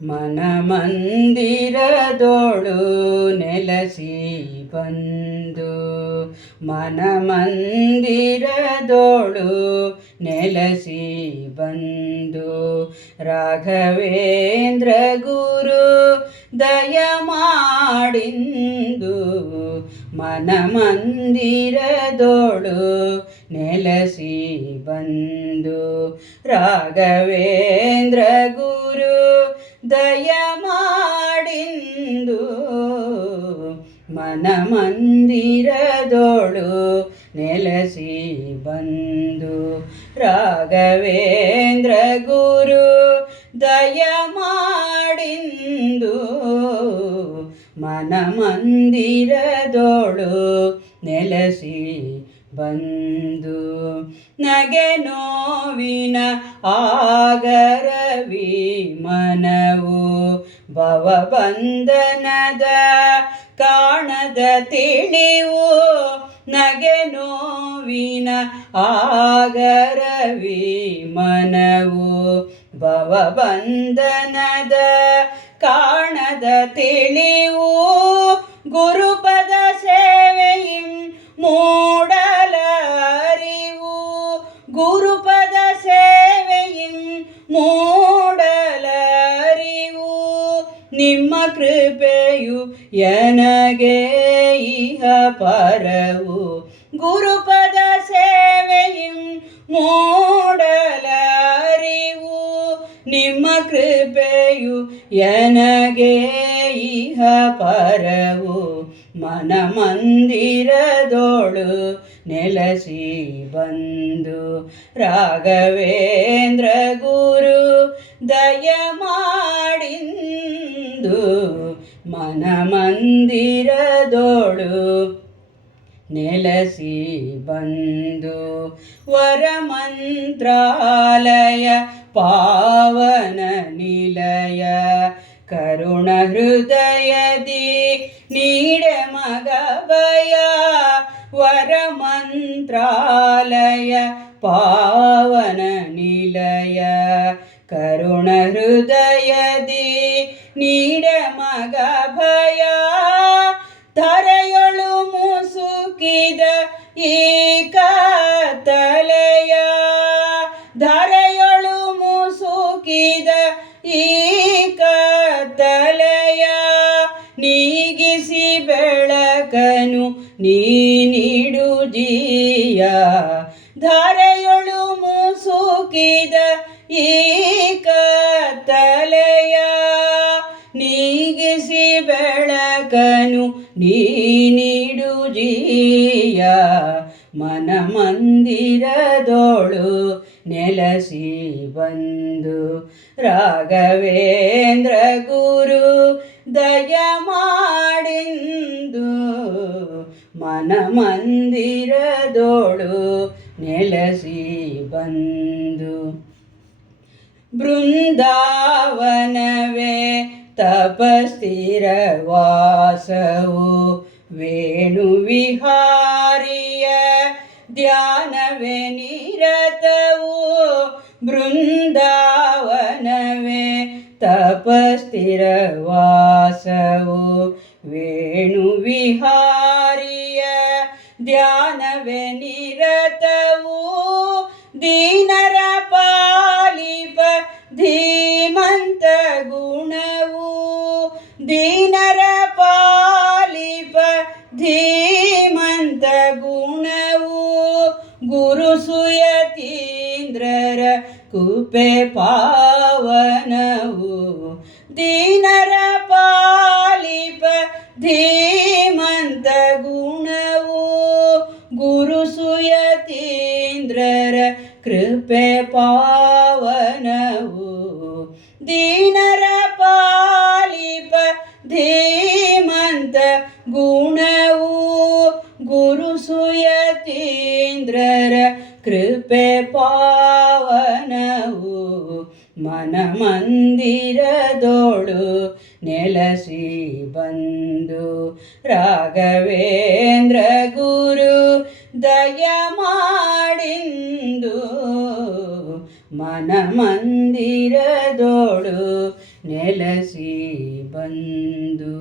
ಮನಮಂದಿರದೋಳು ನೆಲಸಿ ಬಂದು ಮನಮಂದಿರದೋಳು ನೆಲಸಿ ಬಂದು ರಾಘವೇಂದ್ರ ಗುರು ದಯ ಮಾಡಿಂದು ಮನಮಂದಿರದೋಳು ನೆಲಸಿ ಬಂದು ರಾಘವೇಂದ್ರ ಗುರು ದಯ ಮಾಡಿಂದು ಮನಮಂದಿರದೋಳು ನೆಲಸಿ ಬಂದು. ರಾಘವೇಂದ್ರ ಗುರು ದಯ ಮಾಡಿಂದು ಮನಮಂದಿರದೋಳು ನೆಲಸಿ ಬಂದು. ನಗೆ ನೋವಿನ ವಿಮನವು ಮನವು ಭವಬಂಧನದ ಕಾಣದ ತಿಳಿವು ನಗೆ ನೋವಿನ ವಿಮನವು ಮನವು ಭವಬಂಧನದ ಕಾಣದ ತಿಳಿವು ಗುರುಪದ ಗುರುಪದ ಸೇವೆಯಿಂ ಮೂಡಲರಿವು ನಿಮ್ಮ ಕೃಪೆಯು ಎನಗೆ ಇಹ ಪರವು. ಗುರುಪದ ಸೇವೆಯಿಂ ಮೂಡಲರಿವು ನಿಮ್ಮ ಕೃಪೆಯು ಎನಗೆ ಇಹ ಪರವು. ಮನಮಂದಿರದೋಳು ನೆಲಸಿ ಬಂದು. ರಾಘವೇಂದ್ರ ಗುರು ದಯ ಮಾಡಿಂದು ಮನಮಂದಿರದೋಳು ನೆಲಸಿ ಬಂದು ವರಮಂತ್ರಾಲಯ ಪಾವನ ನಿಲಯ. ಕರುಣ ಹೃದಯದಿ ವರಮಂತ್ರಾಲಯ ಪಾವನ ನಿಲಯ. ಕರುಣ ಹೃದಯದಿ ನೀಡ ಮಗ ಭಯ. ತರೆಯೊಳು ಮುಸುಕಿದ ಈಕ ತಲೆಯ. ಧರೆಯೊಳು ಮುಸುಕಿದ ಈಕ ತಲೆಯ. ನೀಗಿಸಿ ಬೆಳಕನು ನೀಡು ಜೀಯ, ಧಾರೆಯೊಳು ಮುಸುಕಿದ ಈ ಕತ್ತಲೆಯ ನೀಗಿಸಿ ಬೆಳಕನು ನೀಡು ಜೀಯ. ಮನಮಂದಿರದೋಳು ನೆಲಸಿ ಬಂದು, ರಾಘವೇಂದ್ರ ಗುರು ದಯ ಮನಮಂದಿರದೋಳು ನೆಲಸಿ ಬಂದು. ಬೃಂದಾವನವೇ ತಪಸ್ಥಿರ ವಾಸವು ವೇಣು ವಿಹಾರಿಯ ಧ್ಯಾನವೇ ನಿರತವು. ಬೃಂದಾವನವೇ ತಪಸ್ಥಿರ ವಾಸವು ವೇಣು ಧೀಮಂತ ಗುಣವು ದೀನರ ಪಾಲಿಪ. ಧೀಮಂತ ಗುಣವು ಗುರು ಸುಯತೀಂದ್ರರ ಕುಪೆ ಪಾವನವು. ದೀನರ ಪಾಲಿಪ ಧೀಮಂತ ಗುಣವು ಗುರು ಸುಯತೀಂದ್ರರ ಕೃಪೆ ಪಾವನವು. ದೀನರ ಪಾಲಿಪ ಧೀಮಂತ ಗುಣವು ಗುರು ಸುಯತೀಂದ್ರರ ಕೃಪೆ ಪಾವನವು ಮನಮಂದಿರದೋಳು ನೆಲಸಿ ಬಂದು. ರಾಘವೇಂದ್ರ ಗುರು ದಯ ಮಾಡಿಂದು ಮನ ಮಂದಿರದೋಡು ನೆಲಸಿ ಬಂದು